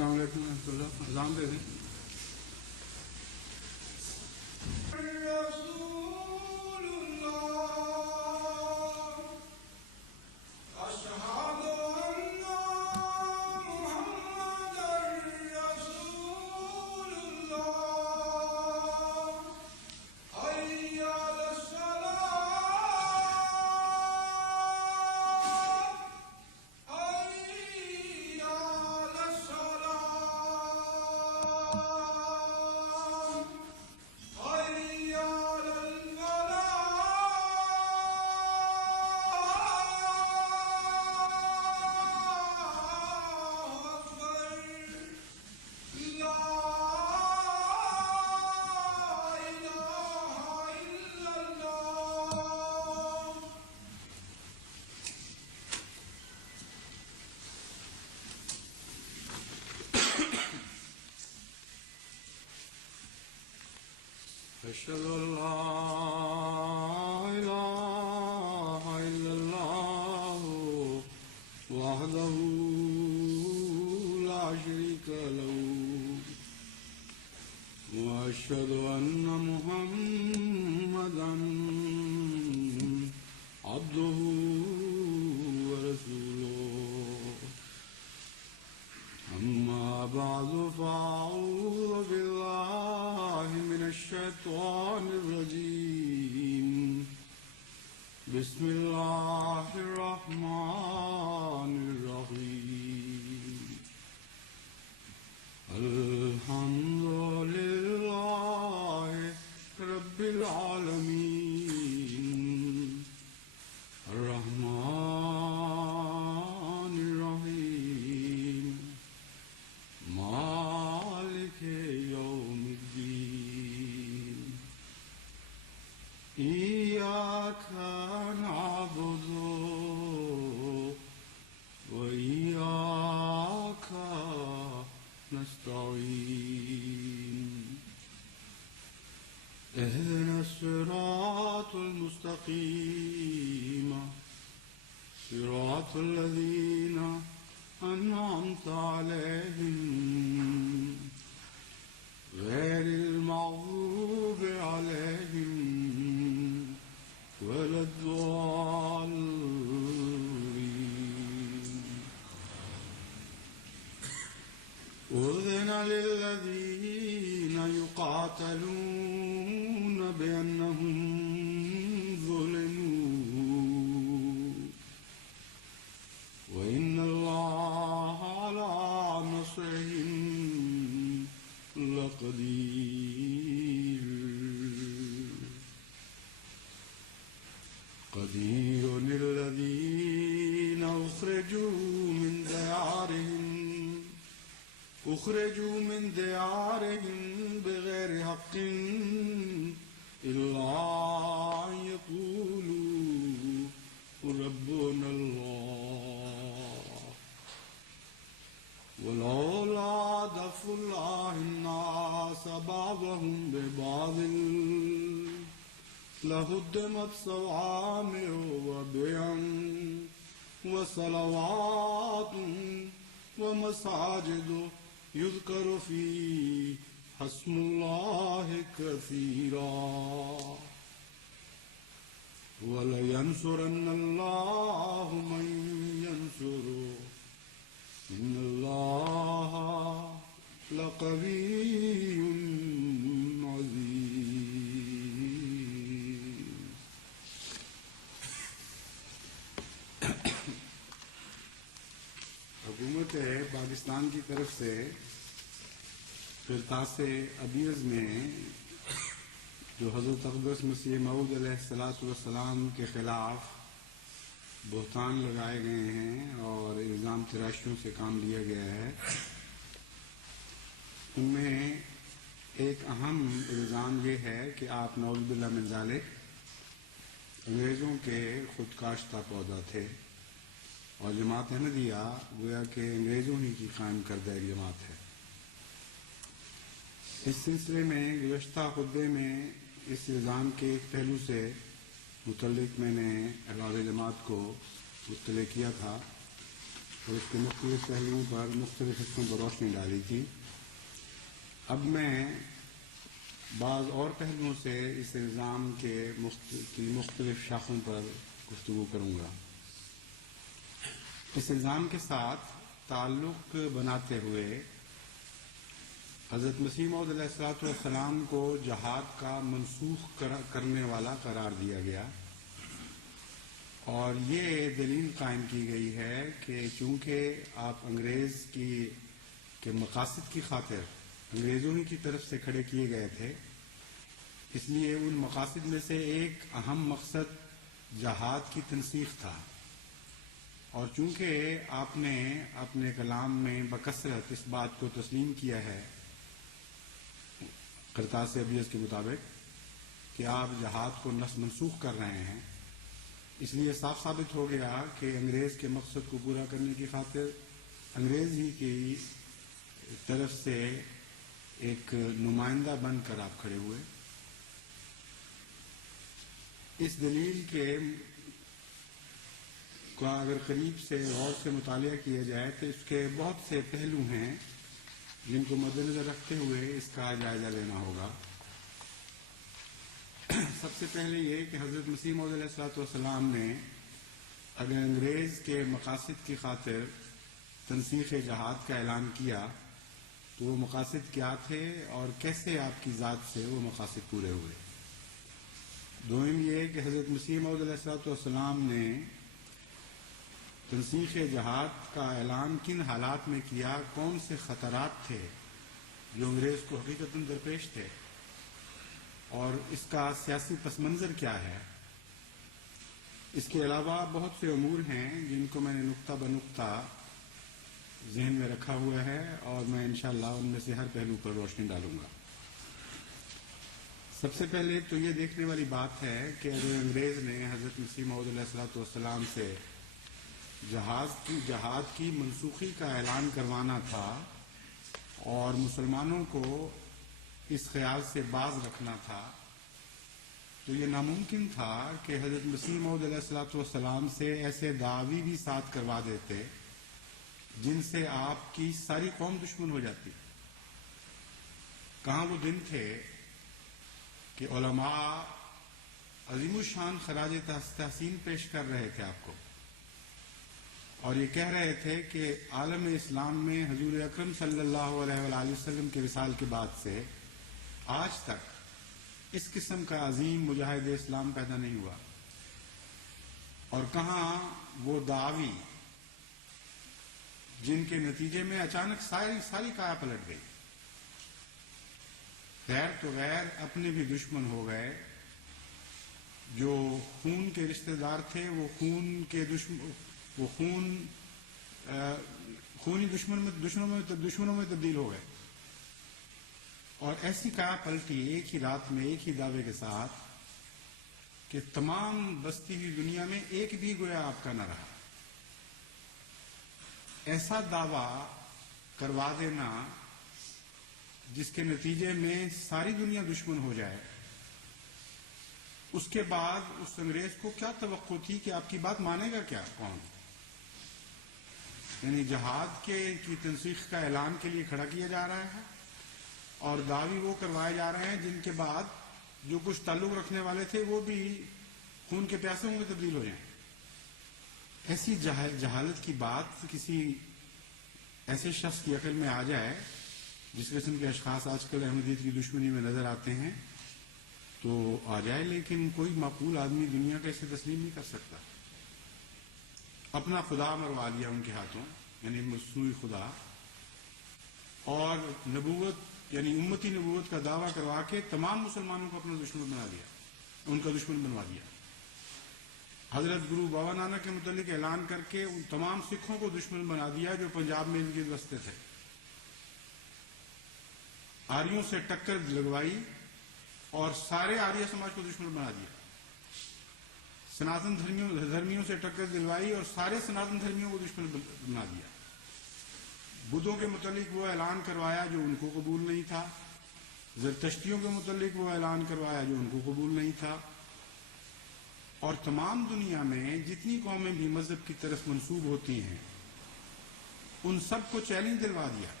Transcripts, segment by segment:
السلام علیکم ورحمۃ اللہ. اذان دے دیں. أشهد أن لا إله إلا الله وحده لا شريك له وأشهد أن محمدا عبده ورسوله أما بعد فأعوذ بالله من الشيطان الرجيم بسم الله الرحمن الرحيم الحمد لله رب العالمين الرحمن الرحيم مالك يوم الدين إياك نعبد وإياك نستعين اهدنا الصراط المستقيم صراط الذين أنعمت عليهم غير المغضوب عليهم ولا الضالين. أذن للذين يقاتلون بأنهم ظلموا وإن الله على نصرهم لقدير الذين أخرجوا من ديارهم بغير حق إلا أن يقولوا ربنا الله ولولا دفع الله الناس بعضهم ببعض لهدمت صوامع وبيع وصلوات ومساجد يذكر فيها اسم الله كثيرا ولينصرن الله من ينصره إن الله لقوي عزيز. حکومت پاکستان کی طرف سے قرطاس ابیض میں جو حضرت اقدس مسیح موعود علیہ السلام کے خلاف بہتان لگائے گئے ہیں اور الزام تراشیوں سے کام لیا گیا ہے، ان میں ایک اہم الزام یہ ہے کہ آپ نعوذ باللہ من ذالک انگریزوں کے خود کاشتہ پودا تھے، اور جماعت احمدیہ گویا کہ انگریزوں ہی کی قائم کردہ ایک جماعت ہے. اس سلسلے میں گزشتہ خطبے میں اس الزام کے ایک پہلو سے متعلق میں نے احباب جماعت کو مطلع کیا تھا اور اس کے مختلف پہلوؤں پر مختلف حصوں پر روشنی ڈالی تھی. اب میں بعض اور پہلوؤں سے اس الزام کی مختلف شاخوں پر گفتگو کروں گا. اس الزام کے ساتھ تعلق بناتے ہوئے حضرت مسیح موعود علیہ السلام کو جہاد کا منسوخ کرنے والا قرار دیا گیا، اور یہ دلیل قائم کی گئی ہے کہ چونکہ آپ انگریز کے مقاصد کی خاطر انگریزوں ہی کی طرف سے کھڑے کیے گئے تھے، اس لیے ان مقاصد میں سے ایک اہم مقصد جہاد کی تنسیخ تھا. اور چونکہ آپ نے اپنے کلام میں بکثرت اس بات کو تسلیم کیا ہے قرطاس ابیض کے مطابق کہ آپ جہاد کو منسوخ کر رہے ہیں، اس لیے صاف ثابت ہو گیا کہ انگریز کے مقصد کو پورا کرنے کی خاطر انگریز ہی کی طرف سے ایک نمائندہ بن کر آپ کھڑے ہوئے. اس دلیل کا اگر قریب سے غور سے مطالعہ کیا جائے تو اس کے بہت سے پہلو ہیں جن کو مد نظر رکھتے ہوئے اس کا جائزہ لینا ہوگا. سب سے پہلے یہ کہ حضرت مسیح موعود علیہ السلام نے اگر انگریز کے مقاصد کی خاطر تنسیخ جہاد کا اعلان کیا تو وہ مقاصد کیا تھے اور کیسے آپ کی ذات سے وہ مقاصد پورے ہوئے. دوم یہ کہ حضرت مسیح موعود علیہ السلام نے تنسیخ جہاد کا اعلان کن حالات میں کیا، کون سے خطرات تھے جو انگریز کو حقیقتاً درپیش تھے، اور اس کا سیاسی پس منظر کیا ہے. اس کے علاوہ بہت سے امور ہیں جن کو میں نے نقطہ بنقطہ ذہن میں رکھا ہوا ہے اور میں انشاءاللہ ان میں سے ہر پہلو پر روشنی ڈالوں گا. سب سے پہلے تو یہ دیکھنے والی بات ہے کہ اگر انگریز نے حضرت مسیح موعود علیہ السلام سے جہاد کی منسوخی کا اعلان کروانا تھا اور مسلمانوں کو اس خیال سے باز رکھنا تھا، تو یہ ناممکن تھا کہ حضرت مسیح موعود علیہ السلام سے ایسے دعوی بھی ساتھ کروا دیتے جن سے آپ کی ساری قوم دشمن ہو جاتی. کہاں وہ دن تھے کہ علماء عظیم الشان خراج تحسین پیش کر رہے تھے آپ کو، اور یہ کہہ رہے تھے کہ عالم اسلام میں حضور اکرم صلی اللہ علیہ وآلہ وسلم کے وصال کے بعد سے آج تک اس قسم کا عظیم مجاہد اسلام پیدا نہیں ہوا. اور کہاں وہ دعوی جن کے نتیجے میں اچانک ساری کایا پلٹ گئی. غیر تو غیر اپنے بھی دشمن ہو گئے، جو خون کے رشتہ دار تھے وہ خونی دشمنوں میں تبدیل ہو گئے. اور ایسی کایا پلٹی ایک ہی رات میں ایک ہی دعوے کے ساتھ کہ تمام بستی ہوئی دنیا میں ایک بھی گویا آپ کا نہ رہا. ایسا دعویٰ کروا دینا جس کے نتیجے میں ساری دنیا دشمن ہو جائے، اس کے بعد اس انگریز کو کیا توقع تھی کہ آپ کی بات مانے گا کیا کون؟ یعنی جہاد کی تنسیخ کا اعلان کے لیے کھڑا کیا جا رہا ہے اور دعوی وہ کروائے جا رہے ہیں جن کے بعد جو کچھ تعلق رکھنے والے تھے وہ بھی خون کے پیاسوں میں تبدیل ہو جائیں. ایسی جہالت کی بات کسی ایسے شخص کی عقل میں آ جائے، جس قسم کے اشخاص آج کل احمدیت کی دشمنی میں نظر آتے ہیں، تو آ جائے، لیکن کوئی معقول آدمی دنیا کا اسے تسلیم نہیں کر سکتا. اپنا خدا مروا دیا ان کے ہاتھوں، یعنی مصنوعی خدا، اور نبوت یعنی امتی نبوت کا دعویٰ کروا کے تمام مسلمانوں کو اپنا دشمن بنا دیا، ان کا دشمن بنوا دیا. حضرت گرو بابا نانک کے متعلق اعلان کر کے ان تمام سکھوں کو دشمن بنا دیا جو پنجاب میں ان کے بستے تھے. آریوں سے ٹکر لگوائی اور سارے آریہ سماج کو دشمن بنا دیا. سناتن دھرمیوں سے ٹکر دلوائی اور سارے سناتن دھرمیوں کو دشمن بنا دیا. بدھوں کے متعلق وہ اعلان کروایا جو ان کو قبول نہیں تھا. زرتشتیوں کے متعلق وہ اعلان کروایا جو ان کو قبول نہیں تھا. اور تمام دنیا میں جتنی قومیں بھی مذہب کی طرف منسوب ہوتی ہیں ان سب کو چیلنج دلوا دیا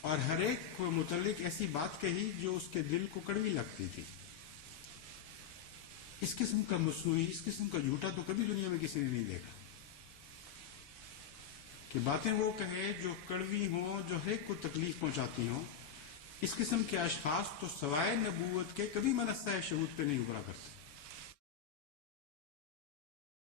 اور ہر ایک کو متعلق ایسی بات کہی جو اس کے دل کو کڑوی لگتی تھی. اس قسم کا مصنوعی، اس قسم کا جھوٹا تو کبھی دنیا میں کسی نے نہیں دیکھا کہ باتیں وہ کہے جو کڑوی ہوں، جو ہر ایک کو تکلیف پہنچاتی ہوں. اس قسم کے اشخاص تو سوائے نبوت کے کبھی منصہ شہود پہ نہیں ابھرا کرتے.